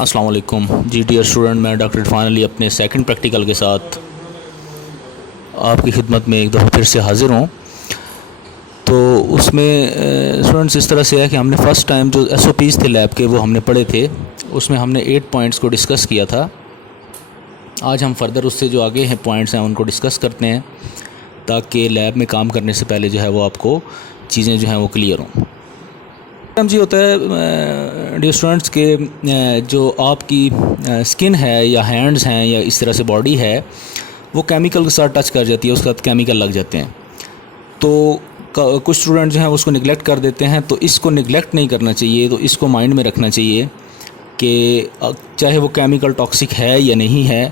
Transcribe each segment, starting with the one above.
السلام علیکم جی dear student, میں ڈاکٹر عرفان علی اپنے سیکنڈ پریکٹیکل کے ساتھ آپ کی خدمت میں ایک دفعہ پھر سے حاضر ہوں۔ تو اس میں اسٹوڈنٹس اس طرح سے ہے کہ ہم نے فرسٹ ٹائم جو SOPs تھے لیب کے وہ ہم نے پڑھے تھے، اس میں ہم نے 8 پوائنٹس کو ڈسکس کیا تھا۔ آج ہم فردر اس سے جو آگے ہیں پوائنٹس ہیں ان کو ڈسکس کرتے ہیں تاکہ لیب میں کام کرنے سے پہلے جو ہے وہ آپ کو چیزیں جو ہیں وہ کلیئر ہوں۔ جی ہوتا ہے ڈیئر اسٹوڈنٹس کہ جو آپ کی سکن ہے یا ہینڈز ہیں یا اس طرح سے باڈی ہے وہ کیمیکل کے ساتھ ٹچ کر جاتی ہے، اس کے ساتھ کیمیکل لگ جاتے ہیں۔ تو کچھ اسٹوڈنٹ جو ہیں اس کو نگلیکٹ کر دیتے ہیں، تو اس کو نگلیکٹ نہیں کرنا چاہیے، تو اس کو مائنڈ میں رکھنا چاہیے کہ چاہے وہ کیمیکل ٹاکسک ہے یا نہیں ہے،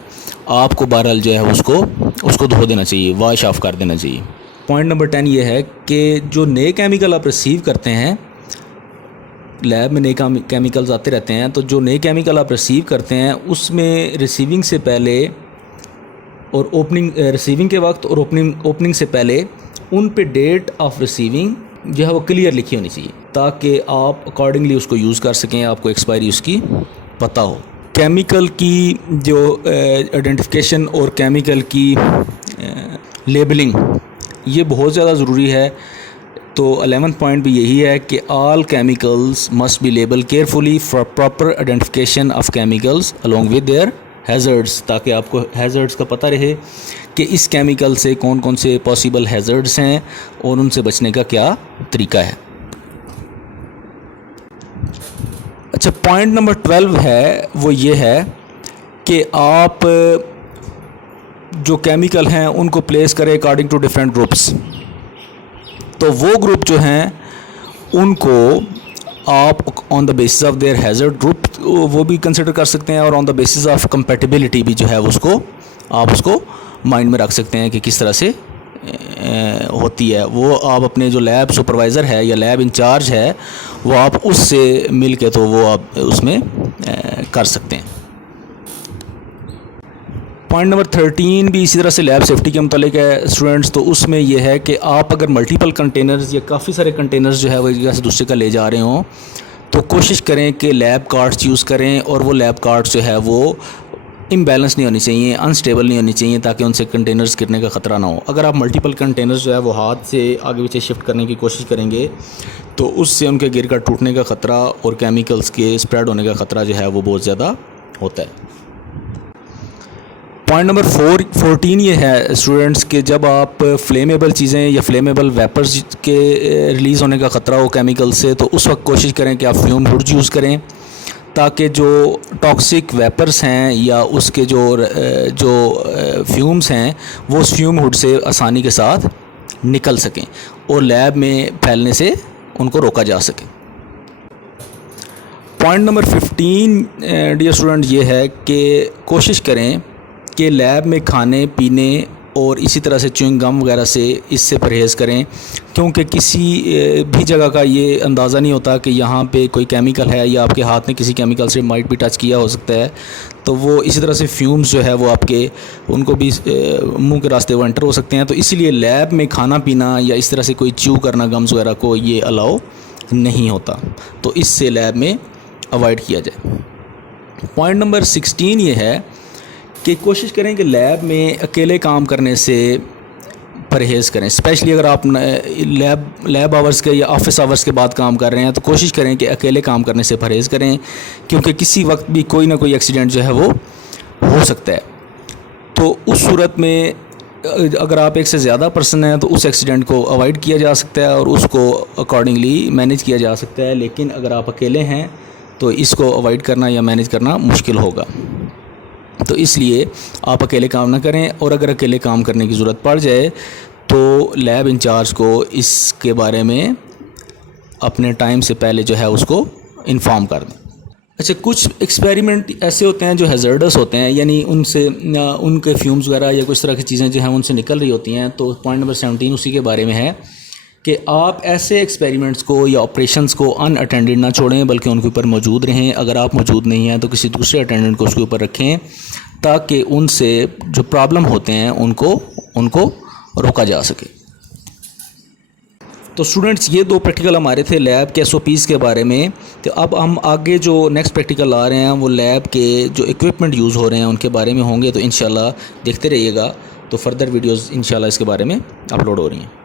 آپ کو بہرحال جو ہے اس کو دھو دینا چاہیے، واش آف کر دینا چاہیے۔ پوائنٹ نمبر 10 یہ ہے کہ جو نئے کیمیکل آپ ریسیو کرتے ہیں، لیب میں نئے کیمیکلز آتے رہتے ہیں، تو جو نئے کیمیکل آپ ریسیو کرتے ہیں اس میں ریسیونگ سے پہلے اور ریسیونگ کے وقت اور اوپننگ سے پہلے ان پہ ڈیٹ آف ریسیونگ جو ہے وہ کلیئر لکھی ہونی چاہیے تاکہ آپ اکارڈنگلی اس کو یوز کر سکیں، آپ کو ایکسپائری اس کی پتہ ہو۔ کیمیکل کی جو آئیڈینٹیفیکیشن اور کیمیکل کی لیبلنگ یہ بہت زیادہ ضروری ہے۔ تو 11 پوائنٹ بھی یہی ہے کہ all chemicals must be label carefully for proper identification of chemicals along with their hazards, تاکہ آپ کو ہیزرڈس کا پتہ رہے کہ اس کیمیکل سے کون کون سے پاسبل ہیزرڈس ہیں اور ان سے بچنے کا کیا طریقہ ہے۔ اچھا، پوائنٹ نمبر 12 ہے وہ یہ ہے کہ آپ جو کیمیکل ہیں ان کو پلیس کریں اکارڈنگ ٹو ڈفرینٹ گروپس۔ تو وہ گروپ جو ہیں ان کو آپ on the basis of their hazard group وہ بھی کنسیڈر کر سکتے ہیں، اور on the basis of compatibility بھی جو ہے آپ اس کو مائنڈ میں رکھ سکتے ہیں کہ کس طرح سے ہوتی ہے۔ وہ آپ اپنے جو لیب سپروائزر ہے یا لیب انچارج ہے وہ آپ اس سے مل کے تو وہ آپ اس میں کر سکتے ہیں۔ پوائنٹ نمبر 13 بھی اسی طرح سے لیب سیفٹی کے متعلق ہے اسٹوڈنٹس۔ تو اس میں یہ ہے کہ آپ اگر ملٹیپل کنٹینرز یا کافی سارے کنٹینرز جو ہے وہ ایک جگہ سے دوسرے کا لے جا رہے ہوں تو کوشش کریں کہ لیب کارٹس یوز کریں، اور وہ لیب کارٹس جو ہے وہ امبیلنس نہیں ہونی چاہیے، انسٹیبل نہیں ہونی چاہیے، تاکہ ان سے کنٹینرز گرنے کا خطرہ نہ ہو۔ اگر آپ ملٹیپل کنٹینرز جو ہے وہ ہاتھ سے آگے پیچھے شفٹ کرنے کی کوشش کریں گے تو اس سے ان کے گر کر ٹوٹنے کا خطرہ اور کیمیکلز کے اسپریڈ ہونے کا خطرہ جو ہے وہ بہت زیادہ ہوتا ہے۔ پوائنٹ نمبر 14 یہ ہے اسٹوڈنٹس کہ جب آپ فلیمیبل چیزیں یا فلیمیبل ویپرز کے ریلیز ہونے کا خطرہ ہو کیمیکل سے، تو اس وقت کوشش کریں کہ آپ فیوم ہوڈ یوز کریں تاکہ جو ٹاکسک ویپرز ہیں یا اس کے جو فیومز ہیں وہ اس فیوم ہوڈ سے آسانی کے ساتھ نکل سکیں اور لیب میں پھیلنے سے ان کو روکا جا سکے۔ پوائنٹ نمبر 15 ڈیئر اسٹوڈنٹ یہ ہے کہ کوشش کریں کہ لیب میں کھانے پینے اور اسی طرح سے چیونگ گم وغیرہ سے اس سے پرہیز کریں، کیونکہ کسی بھی جگہ کا یہ اندازہ نہیں ہوتا کہ یہاں پہ کوئی کیمیکل ہے یا آپ کے ہاتھ نے کسی کیمیکل سے مائٹ بھی ٹچ کیا ہو سکتا ہے۔ تو وہ اسی طرح سے فیومز جو ہے وہ آپ کے ان کو بھی منہ کے راستے وہ انٹر ہو سکتے ہیں۔ تو اسی لیے لیب میں کھانا پینا یا اس طرح سے کوئی چیو کرنا گمز وغیرہ کو یہ الاؤ نہیں ہوتا، تو اس سے لیب میں اوائڈ کیا جائے۔ پوائنٹ نمبر 16 یہ ہے کہ کوشش کریں کہ لیب میں اکیلے کام کرنے سے پرہیز کریں، اسپیشلی اگر آپ لیب آورز کے یا آفس آورز کے بعد کام کر رہے ہیں تو کوشش کریں کہ اکیلے کام کرنے سے پرہیز کریں، کیونکہ کسی وقت بھی کوئی نہ کوئی ایکسیڈنٹ جو ہے وہ ہو سکتا ہے۔ تو اس صورت میں اگر آپ ایک سے زیادہ پرسن ہیں تو اس ایکسیڈنٹ کو اوائڈ کیا جا سکتا ہے اور اس کو اکارڈنگلی مینیج کیا جا سکتا ہے، لیکن اگر آپ اکیلے ہیں تو اس کو اوائڈ کرنا یا مینیج کرنا مشکل ہوگا۔ تو اس لیے آپ اکیلے کام نہ کریں، اور اگر اکیلے کام کرنے کی ضرورت پڑ جائے تو لیب انچارج کو اس کے بارے میں اپنے ٹائم سے پہلے جو ہے اس کو انفارم کر دیں۔ اچھا، کچھ ایکسپیریمنٹ ایسے ہوتے ہیں جو ہیزرڈس ہوتے ہیں، یعنی ان کے فیومز وغیرہ یا کچھ طرح کی چیزیں جو ہیں ان سے نکل رہی ہوتی ہیں۔ تو پوائنٹ نمبر 17 اسی کے بارے میں ہے کہ آپ ایسے ایکسپیریمنٹس کو یا آپریشنس کو ان اٹینڈڈ نہ چھوڑیں، بلکہ ان کے اوپر موجود رہیں۔ اگر آپ موجود نہیں ہیں تو کسی دوسرے اٹینڈنٹ کو اس کے اوپر رکھیں تاکہ ان سے جو پرابلم ہوتے ہیں ان کو روکا جا سکے۔ تو اسٹوڈنٹس یہ 2 پریکٹیکل ہمارے تھے لیب کے SOPs کے بارے میں. تو اب ہم آگے جو نیکسٹ پریکٹیکل آ رہے ہیں وہ لیب کے جو اکوپمنٹ یوز ہو رہے ہیں ان کے بارے میں ہوں گے. تو انشاءاللہ دیکھتے رہیے گا. تو فردر ویڈیوز انشاءاللہ اس کے بارے میں اپلوڈ ہو رہی ہیں.